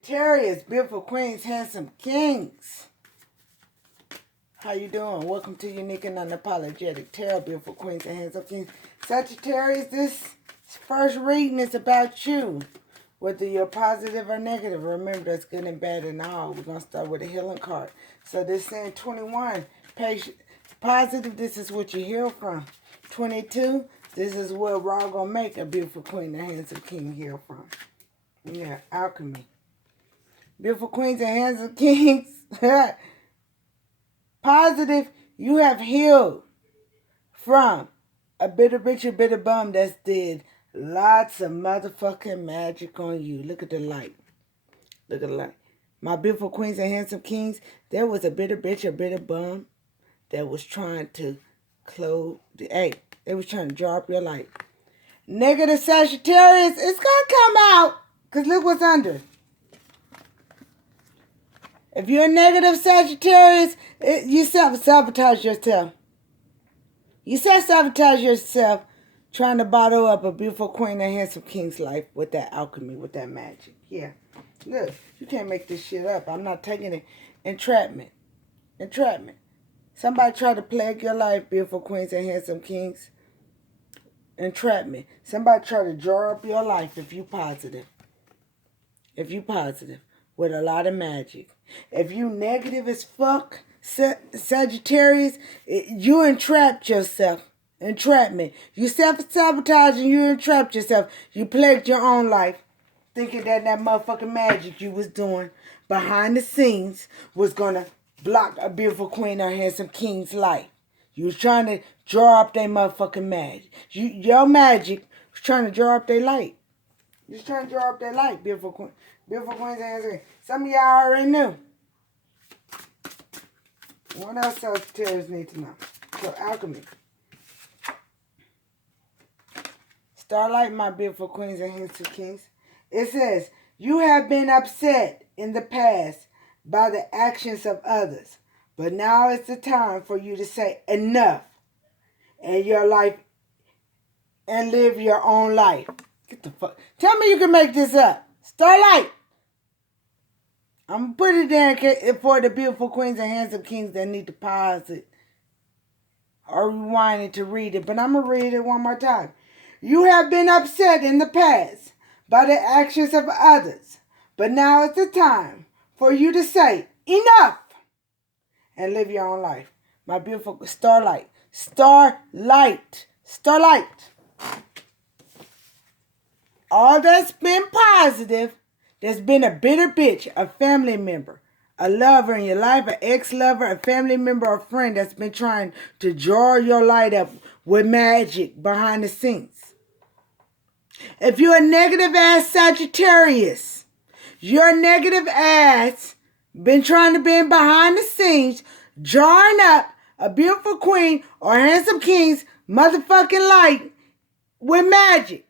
Sagittarius, beautiful queens, handsome kings. How you doing? Welcome to Unique and Unapologetic Tarot, beautiful queens and handsome kings. Sagittarius, this first reading is about you. Whether you're positive or negative, remember that's good and bad and all. We're going to start with a healing card. So this saying 21, patient, positive, this is what you heal from. 22, this is what we're all going to make a beautiful queen and handsome king heal from. Yeah, alchemy. Beautiful queens and handsome kings. Positive, you have healed from a bitter bitch, a bitter bum that's did lots of motherfucking magic on you. Look at the light. Look at the light. My beautiful queens and handsome kings, there was a bitter bitch, a bitter bum that was trying to close the they was trying to draw up your light. Negative Sagittarius, it's gonna come out. Cause look what's under. If you're a negative Sagittarius, you self-sabotage yourself. You self-sabotage yourself trying to bottle up a beautiful queen and handsome king's life with that alchemy, with that magic. Yeah. Look, you can't make this shit up. I'm not taking it. Entrapment. Entrapment. Somebody try to plague your life, beautiful queens and handsome kings. Entrapment. Somebody try to draw up your life if you positive. If you positive. With a lot of magic. If you negative as fuck, Sagittarius, you entrapped yourself. Entrapment. You self-sabotage and you entrapped yourself. You plagued your own life. Thinking that motherfucking magic you was doing behind the scenes was going to block a beautiful queen or handsome king's life. You was trying to draw up their motherfucking magic. Your magic was trying to draw up their light. You was trying to draw up their light, beautiful queen. Beautiful queens and handsome kings. Some of y'all already knew. What else Sagittarius need to know? So, alchemy. Starlight, my beautiful queens and handsome kings. It says, you have been upset in the past by the actions of others. But now is the time for you to say enough in your life and live your own life. Get the fuck. Tell me you can make this up. Starlight. I'm going to put it there for the beautiful queens and handsome kings that need to pause it or rewind it to read it. But I'm going to read it one more time. You have been upset in the past by the actions of others. But now is the time for you to say enough and live your own life. My beautiful Starlight. Starlight. Starlight. All that's been positive, there's been a bitter bitch, a family member, a lover in your life, an ex-lover, a family member, a friend that's been trying to draw your light up with magic behind the scenes. If you're a negative ass Sagittarius, your negative ass been trying to be behind the scenes, drawing up a beautiful queen or handsome king's motherfucking light with magic.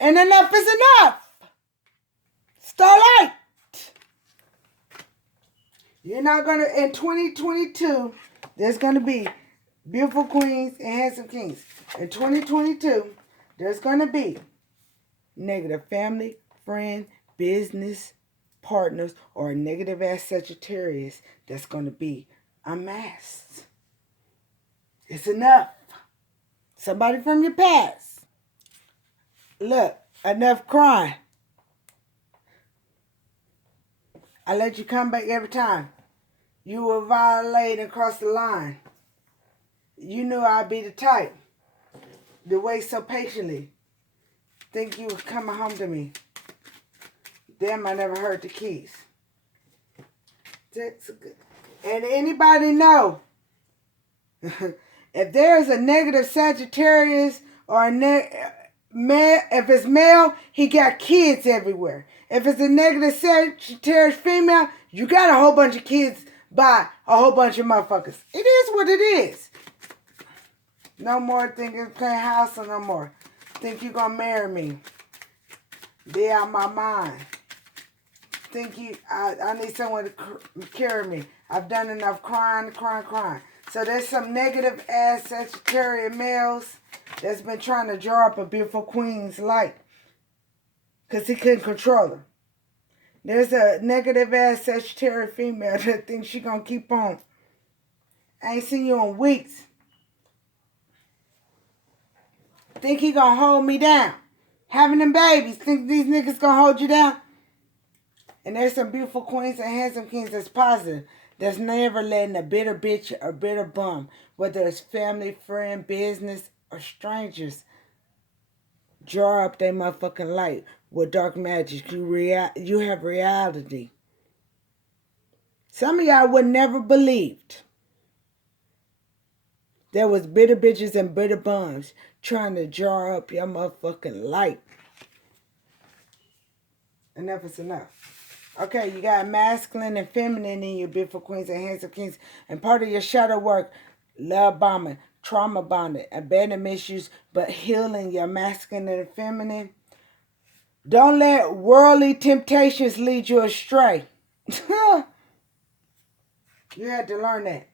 And enough is enough. Starlight. You're not going to, in 2022, there's going to be beautiful queens and handsome kings. In 2022, there's going to be negative family, friend, business, partners, or a negative ass Sagittarius that's going to be unmasked. It's enough. Somebody from your past. Look, enough crying. I let you come back every time. You will violate and cross the line. You knew I'd be the type to wait so patiently. Think you was coming home to me. Damn, I never heard the keys. And anybody know, if there's a negative Sagittarius or a male, if it's male, he got kids everywhere. If it's a negative Sagittarius female, you got a whole bunch of kids by a whole bunch of motherfuckers. It is what it is. No more thinking playing house or no more. Think you gonna marry me. Be out my mind. Think I need someone to carry me. I've done enough crying. So there's some negative ass Sagittarius males that's been trying to draw up a beautiful queen's light. Because he couldn't control her. There's a negative ass Sagittarius female that thinks she gonna keep on. I ain't seen you in weeks. Think he gonna hold me down. Having them babies. Think these niggas gonna hold you down? And there's some beautiful queens and handsome kings that's positive. That's never letting a bitter bitch or bitter bum, whether it's family, friend, business, or strangers, draw up their motherfucking light with dark magic. You have reality. Some of y'all would never believed there was bitter bitches and bitter bums trying to jar up your motherfucking light. Enough is enough. Okay, you got masculine and feminine in your beautiful queens and handsome kings. And part of your shadow work, love bombing, trauma bonding, abandonment issues, but healing your masculine and feminine. Don't let worldly temptations lead you astray. You had to learn that.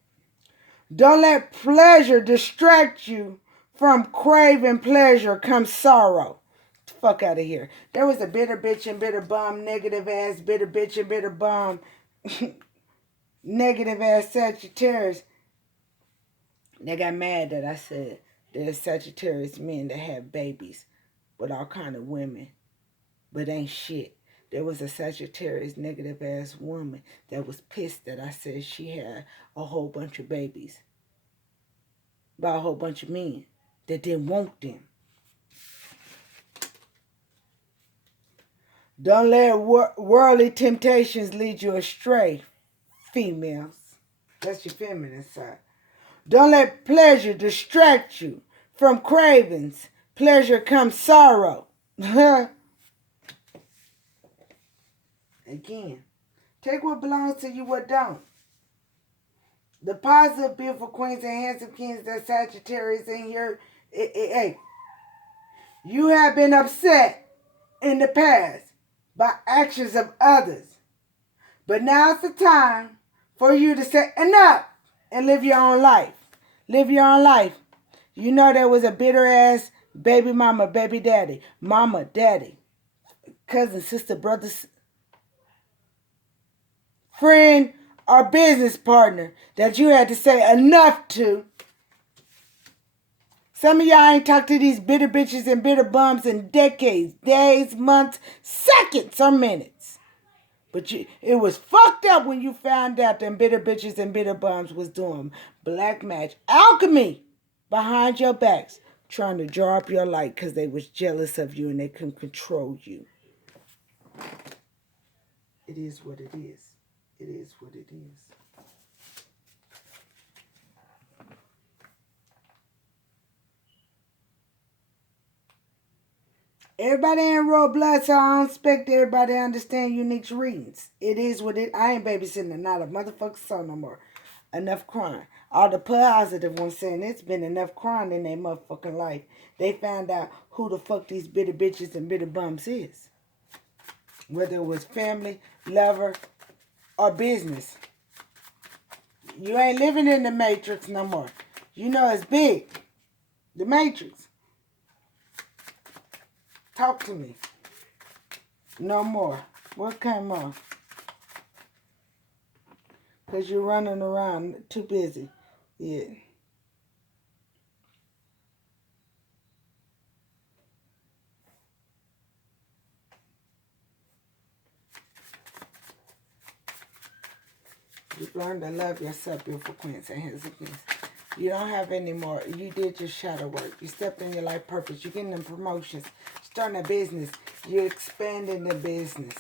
Don't let pleasure distract you from craving pleasure. Come sorrow. Get the fuck out of here. There was a bitter bitch and bitter bum, negative ass bitter bitch and bitter bum, negative ass Sagittarius. They got mad that I said there's Sagittarius men that have babies with all kind of women, but ain't shit. There was a Sagittarius negative ass woman that was pissed that I said she had a whole bunch of babies by a whole bunch of men that didn't want them. Don't let worldly temptations lead you astray, females. That's your feminine side. Don't let pleasure distract you from cravings. Pleasure comes sorrow. Again, take what belongs to you, what don't. The positive, beautiful queens and handsome kings that Sagittarius in here. Hey, you have been upset in the past by actions of others. But now's the time for you to say enough and live your own life. Live your own life. You know there was a bitter ass baby mama, baby daddy, mama, daddy, cousin, sister, brother, friend, or business partner that you had to say enough to. Some of y'all ain't talked to these bitter bitches and bitter bums in decades, days, months, seconds, or minutes. But it was fucked up when you found out them bitter bitches and bitter bums was doing black magic, alchemy, behind your backs, trying to draw up your light because they was jealous of you and they couldn't control you. It is what it is. It is what it is. Everybody ain't royal blood, so I don't expect everybody to understand Unique's readings. It is what it. I ain't babysitting not a motherfucking soul no more. Enough crying. All the positive ones saying it's been enough crying in their motherfucking life. They found out who the fuck these bitter bitches and bitter bums is. Whether it was family, lover, or business. You ain't living in the Matrix no more. You know it's big. The Matrix. Talk to me. No more. What came off? Because you're running around too busy. Yeah. You've learned to love yourself, beautiful queens and handsome kings. You don't have any more. You did your shadow work. You stepped in your life purpose. You're getting them promotions. Starting a business. You're expanding the business.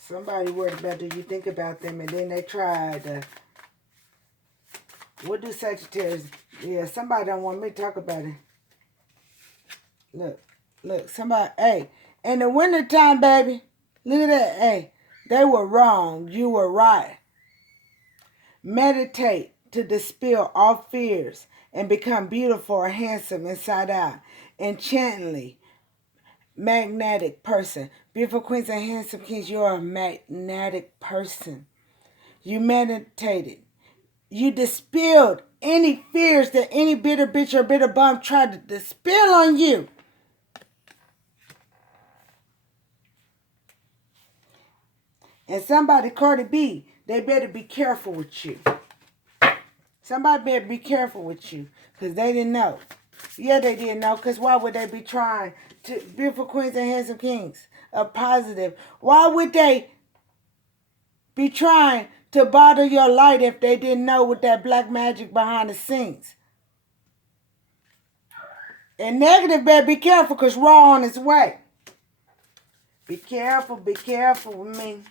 Somebody worried about, do you think about them? And then they tried. What do Sagittarius? Yeah, somebody don't want me to talk about it. Look, somebody, hey, in the wintertime, baby, look at that, hey, they were wrong. You were right. Meditate to dispel all fears and become beautiful or handsome inside out. Enchantingly magnetic person. Beautiful queens and handsome kings, you're a magnetic person. You meditated. You dispelled any fears that any bitter bitch or bitter bum tried to dispel on you. And somebody, Cardi B, they better be careful with you. Somebody better be careful with you. Because they didn't know. Yeah, they didn't know. Because why would they be trying to, beautiful queens and handsome kings, a positive? Why would they be trying to bother your light if they didn't know with that black magic behind the scenes? And negative better be careful because raw on its way. Be careful with me.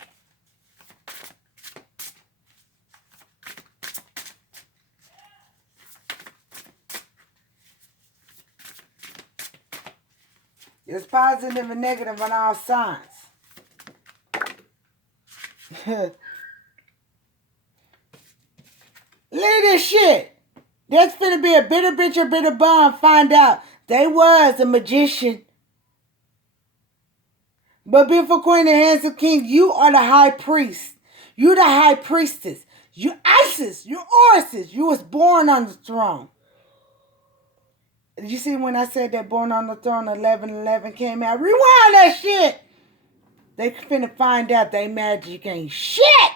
There's positive and negative on all signs. Look at this shit. There's finna be a bitter bitch or bitter bum find out they was a magician. But beautiful queen and handsome king, you are the high priest. You the high priestess. You Isis. You Orisis. You was born on the throne. Did you see when I said that born on the throne 11:11 came out? Rewind that shit. They finna find out they magic ain't shit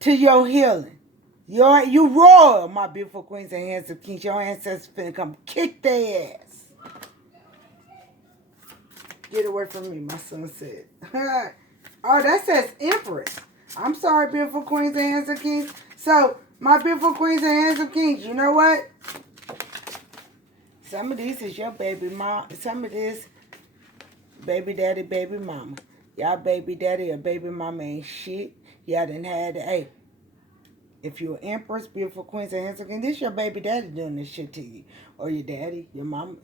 to your healing. You royal, my beautiful queens and handsome kings. Your ancestors finna come kick their ass. Get away from me, my son said. Oh, that says Empress. I'm sorry, beautiful queens and handsome kings. So, my beautiful queens and handsome kings, you know what? Some of these is your baby mom. Some of this, baby daddy, baby mama. Y'all baby daddy or baby mama ain't shit. Y'all done had, hey, if you're Empress, beautiful queens and handsome kings, this your baby daddy doing this shit to you. Or your daddy, your mama,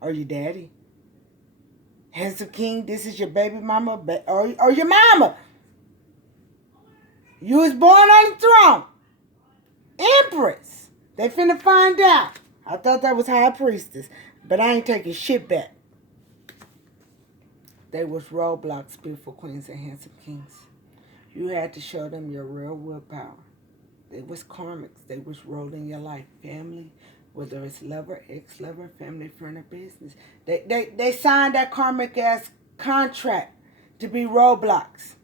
or your daddy. Handsome king, this is your baby mama or your mama. You was born on the throne. Empress. They finna find out. I thought that was high priestess. But I ain't taking shit back. They was roadblocks, beautiful queens and handsome kings. You had to show them your real willpower. They was karmics. They was rolling your life. Family, whether it's lover, ex-lover, family, friend, or business. They signed that karmic ass contract to be roadblocks.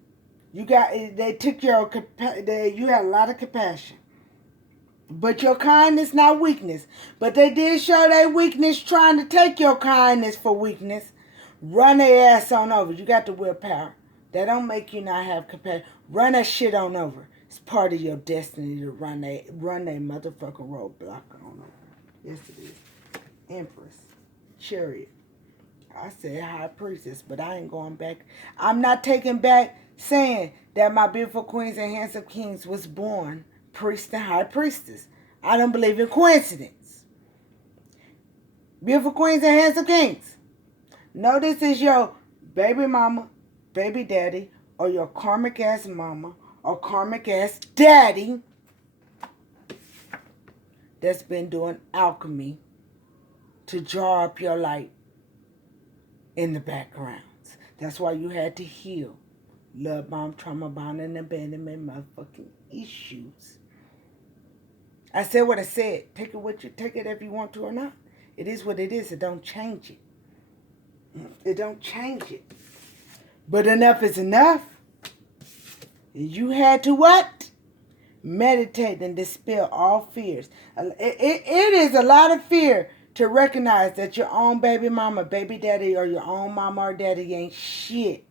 They took you had a lot of compassion. But your kindness, not weakness. But they did show their weakness trying to take your kindness for weakness. Run their ass on over. You got the willpower. That don't make you not have compassion. Run that shit on over. It's part of your destiny to run that motherfucking roadblock on over. Yes, it is. Empress. Chariot. I said high priestess, but I ain't going back. I'm not taking back saying that my beautiful queens and handsome kings was born priest and high priestess. I don't believe in coincidence. Beautiful queens and handsome kings. No, this is your baby mama, baby daddy, or your karmic ass mama or karmic ass daddy that's been doing alchemy to draw up your light in the backgrounds. That's why you had to heal love bomb, trauma bond, and abandonment motherfucking issues. I said what I said. Take it if you want to or not. It is what it is. It don't change it. It don't change it. But enough is enough. You had to what? Meditate and dispel all fears. It is a lot of fear to recognize that your own baby mama, baby daddy, or your own mama or daddy ain't shit.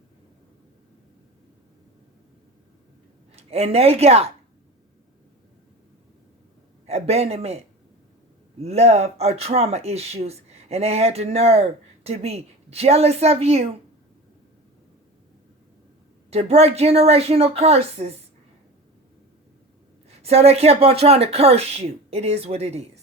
And they got abandonment, love, or trauma issues. And they had the nerve to be jealous of you, to break generational curses. So they kept on trying to curse you. It is what it is.